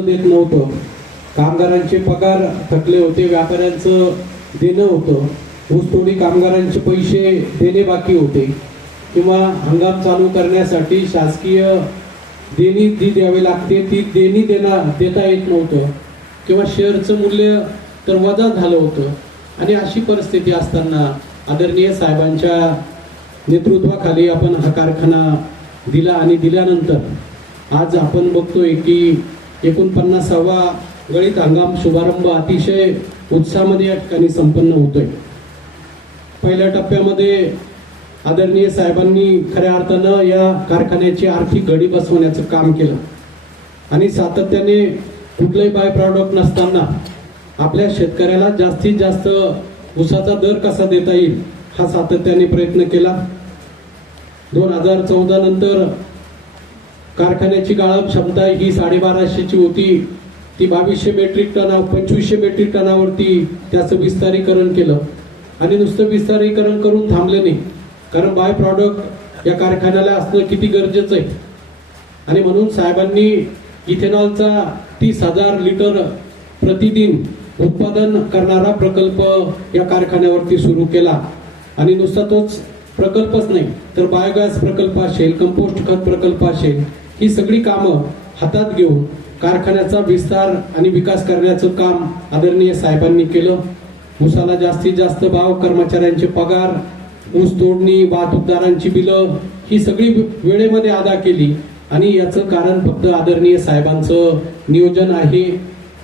देत नव्हतं. कामगारांचे पगार थकले होते व्यापाऱ्यांचं देणं होतं. ऊसतोडी कामगारांचे पैसे देणे बाकी होते. किंवा हंगाम चालू करण्यासाठी शासकीय देणी जी द्यावी लागते ती देणी देणार देता येत नव्हतं. किंवा शेअरचं मूल्य तर वजा झालं होतं. आणि अशी परिस्थिती असताना आदरणीय साहेबांच्या नेतृत्वाखाली आपण हा कारखाना दिला आणि दिल्यानंतर आज आपण बघतोय की एकोणपन्नासावा गळीत हंगाम शुभारंभ अतिशय उत्साहामध्ये या ठिकाणी संपन्न होतोय. पहिल्या टप्प्यामध्ये आदरणीय साहेबांनी खऱ्या अर्थानं या कारखान्याची आर्थिक घडी बसवण्याचं काम केलं. आणि सातत्याने कुठलंही बाय प्रॉडक्ट नसताना आपल्या शेतकऱ्याला जास्तीत जास्त ऊसाचा दर कसा देता येईल हा सातत्याने प्रयत्न केला. दोन हजार चौदा नंतर कारखान्याची गाळप क्षमता ही साडेबाराशेची होती. ती बावीसशे मेट्रिक टना पंचवीसशे मेट्रिक टनावरती त्याचं विस्तारीकरण केलं. आणि नुसतं विस्तारीकरण करून थांबले नाही. कारण बाय प्रॉडक्ट या कारखान्याला असणं किती गरजेचं आहे. आणि म्हणून साहेबांनी इथेनॉलचा तीस हजार लिटर प्रतिदिन उत्पादन करणारा प्रकल्प या कारखान्यावरती सुरू केला. आणि नुसता तोच प्रकल्पच नाही तर बायोगॅस प्रकल्प असेल कंपोस्ट खत प्रकल्प असेल ही सगळी कामं हातात घेऊन कारखान्याचा विस्तार आणि विकास करण्याचं काम आदरणीय साहेबांनी केलं. ऊसाला जास्तीत जास्त भाव कर्मचाऱ्यांचे पगार ऊस तोडणी वाहतूकदारांची बिलं ही सगळी वेळेमध्ये अदा केली. आणि याचं कारण फक्त आदरणीय साहेबांचं नियोजन आहे.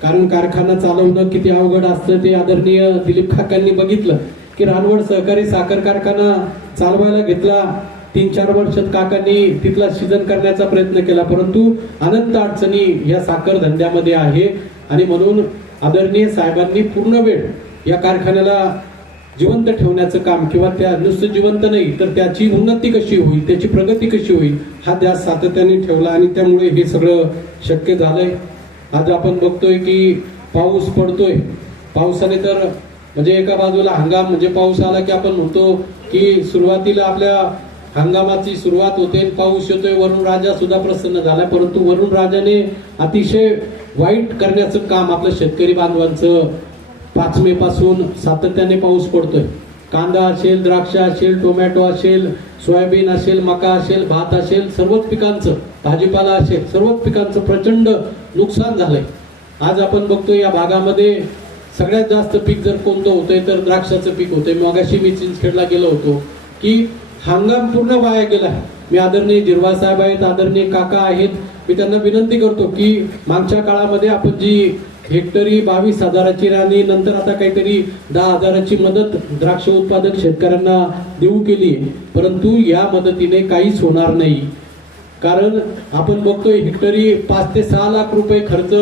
कारण कारखाना चालवणं किती अवघड असतं ते आदरणीय दिलीप काकांनी बघितलं. की रानवड सहकारी साखर कारखाना चालवायला घेतला. तीन चार वर्षात काकांनी तिथला शिजन करण्याचा प्रयत्न केला परंतु अनंत अडचणी या साखर धंद्यामध्ये आहे. आणि म्हणून आदरणीय साहेबांनी पूर्ण वेळ या कारखान्याला जिवंत ठेवण्याचं काम किंवा त्या नुसतं जिवंत नाही तर त्याची उन्नती कशी होईल त्याची प्रगती कशी होईल हा ध्यास सातत्याने ठेवला आणि त्यामुळे हे सगळं शक्य झालंय. आज आपण बघतोय की पाऊस पडतोय. पावसाने तर म्हणजे एका बाजूला हंगाम म्हणजे पाऊस आला की आपण म्हणतो की सुरुवातीला आपल्या हंगामाची सुरुवात होते आणि पाऊस येतोय. वरुण राजा सुद्धा प्रसन्न झाला परंतु वरुण राजाने अतिशय वाईट करण्याचं काम आपलं शेतकरी बांधवांचं पाच मे पासून सातत्याने पाऊस पडतोय. कांदा असेल द्राक्ष असेल टोमॅटो असेल सोयाबीन असेल मका असेल भात असेल सर्वच पिकांचं भाजीपाला असेल सर्वच पिकांचं प्रचंड नुकसान झालंय. आज आपण बघतो या भागामध्ये सगळ्यात जास्त पीक जर कोणतं होतंय तर द्राक्षाचं पीक होतंय. मगाशी मी चिंचखेडला गेलो होतो की हंगाम पूर्ण वाया गेला. मी आदरणीय जिरवा साहेब आहेत आदरणीय काका आहेत. मी त्यांना विनंती करतो की मागच्या काळामध्ये आपण जी हेक्टरी बावीस हजाराची आणि नंतर आता काहीतरी दहा हजाराची मदत द्राक्ष उत्पादक शेतकऱ्यांना देऊ केली परंतु या मदतीने काहीच होणार नाही. कारण आपण बघतोय हेक्टरी पाच ते सहा लाख रुपये खर्च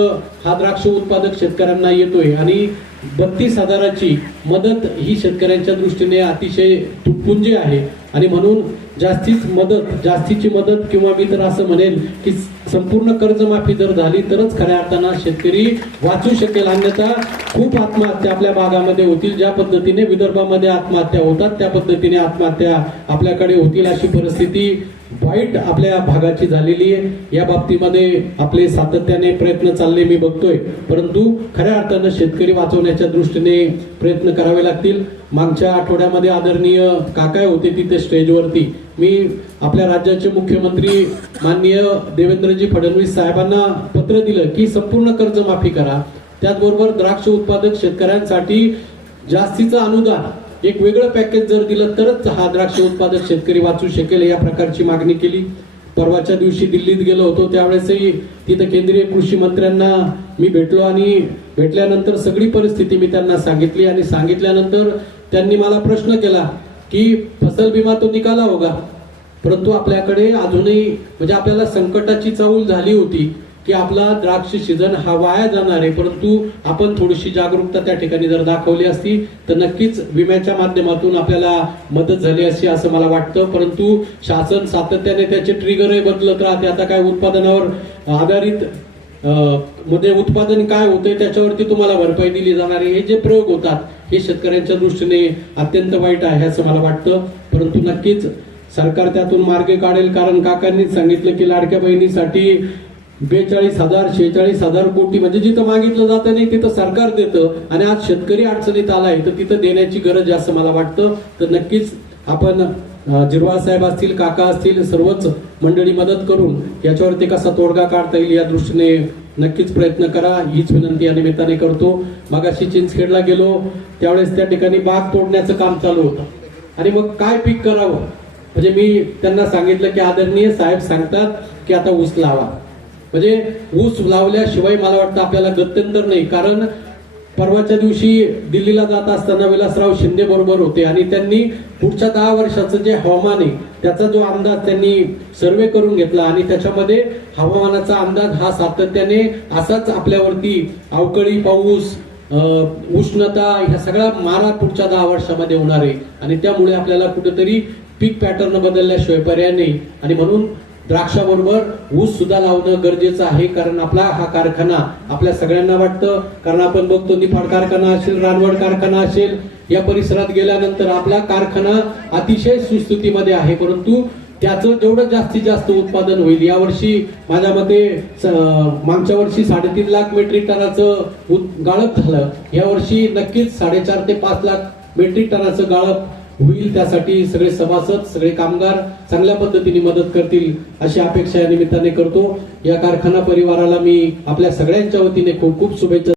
हा द्राक्ष उत्पादक शेतकऱ्यांना येतोय. आणि बत्तीस हजाराची मदत ही शेतकऱ्यांच्या दृष्टीने अतिशय तुटपुंजी आहे. आणि म्हणून जास्तीच मदत जास्तीची मदत किंवा मी तर असं म्हणेन की संपूर्ण कर्जमाफी जर झाली तरच खऱ्या अर्थानं शेतकरी वाचू शकेल. अन्यथा खूप आत्महत्या आपल्या भागामध्ये होतील. ज्या पद्धतीने विदर्भामध्ये आत्महत्या होतात त्या पद्धतीने आत्महत्या आपल्याकडे होतील अशी परिस्थिती वाईट आपल्या भागाची झालेली आहे. या बाबतीमध्ये आपले सातत्याने प्रयत्न चालले मी बघतोय. परंतु खऱ्या अर्थानं शेतकरी वाचवण्याच्या दृष्टीने प्रयत्न करावे लागतील. मागच्या आठवड्यामध्ये आदरणीय काकाय होते तिथे स्टेजवरती. मी आपल्या राज्याचे मुख्यमंत्री माननीय देवेंद्रजी फडणवीस साहेबांना पत्र दिलं की संपूर्ण कर्जमाफी करा. त्याचबरोबर द्राक्ष उत्पादक शेतकऱ्यांसाठी जास्तीचं अनुदान एक वेगळं पॅकेज जर दिलं तरच हा द्राक्ष उत्पादक शेतकरी वाचू शकेल या प्रकारची मागणी केली. परवाच्या दिवशी दिल्लीत गेलो होतो त्यावेळेसही तिथं केंद्रीय कृषी मंत्र्यांना मी भेटलो आणि भेटल्यानंतर सगळी परिस्थिती मी त्यांना सांगितली आणि सांगितल्यानंतर त्यांनी मला प्रश्न केला की फसल विमा तो निकाला होगा? परंतु आपल्याकडे अजूनही म्हणजे आपल्याला संकटाची चाहूल झाली होती. की आपला द्राक्ष सीझन हा वाया जाणार आहे परंतु आपण थोडीशी जागरूकता त्या ठिकाणी जर दाखवली असती तर नक्कीच विम्याच्या माध्यमातून आपल्याला मदत झाली अशी असं मला वाटतं. परंतु शासन सातत्याने त्याचे ट्रिगरही बदलत राहते. आता काय उत्पादनावर आधारित मध्ये म्हणजे उत्पादन काय होतंय त्याच्यावरती तुम्हाला भरपाई दिली जाणार आहे. हे जे प्रयोग होतात हे शेतकऱ्यांच्या दृष्टीने अत्यंत वाईट आहे असं मला वाटतं. परंतु नक्कीच सरकार त्यातून मार्ग काढेल. कारण काकांनीच सांगितलं की लाडक्या बहिणीसाठी बेचाळीस हजार शेहेचाळीस हजार कोटी म्हणजे जिथं मागितलं जातं नाही तिथं सरकार देतं. आणि आज शेतकरी अडचणीत आला आहे तर तिथं देण्याची गरज आहे असं मला वाटतं. तर नक्कीच आपण अं, जिरवाळ साहेब असतील काका असतील सर्वच मंडळी मदत करून याच्यावरती कसा तोडगा काढता येईल या दृष्टीने नक्कीच प्रयत्न करा. हीच विनंती या निमित्ताने करतो. मगाशी चिंचखेडला गेलो त्यावेळेस त्या ठिकाणी बाग तोडण्याचं काम चालू होतं. आणि मग काय पीक करावं? म्हणजे मी त्यांना सांगितलं की आदरणीय साहेब सांगतात की आता ऊस लावा. म्हणजे ऊस लावल्याशिवाय मला वाटतं आपल्याला गत्यंतर नाही. कारण परवाच्या दिवशी दिल्लीला जात असताना विलासराव शिंदे बरोबर होते आणि त्यांनी पुढच्या दहा वर्षाचं जे हवामान आहे त्याचा जो अंदाज त्यांनी सर्वे करून घेतला आणि त्याच्यामध्ये हवामानाचा अंदाज हा सातत्याने असाच आपल्यावरती अवकाळी पाऊस उष्णता ह्या सगळ्या मारा पुढच्या दहा वर्षामध्ये होणार आहे. आणि त्यामुळे आपल्याला कुठेतरी पीक पॅटर्न बदलल्याशिवाय पर्याय नाही. आणि म्हणून द्राक्षाबरोबर ऊस सुद्धा लावणं गरजेचं आहे कारण आपला हा कारखाना आपल्या सगळ्यांना वाटतं. कारण आपण बघतो निफाड कारखाना असेल रानवड कारखाना असेल या परिसरात गेल्यानंतर आपला कारखाना अतिशय सुस्थितीमध्ये आहे. परंतु त्याचं जेवढं जास्तीत जास्त उत्पादन होईल यावर्षी माझ्या मते स- मागच्या वर्षी साडेतीन लाख मेट्रिक टनाचं उत- गाळप झालं. यावर्षी नक्कीच साडेचार ते पाच लाख मेट्रिक टनाचं गाळप होईल त्यासाठी सगळे सभासद सगळे कामगार चांगल्या पद्धतीने मदत करतील अशी अपेक्षा या निमित्ताने करतो. या कारखाना परिवाराला मी आपल्या सगळ्यांच्या वतीने खूप खूप शुभेच्छा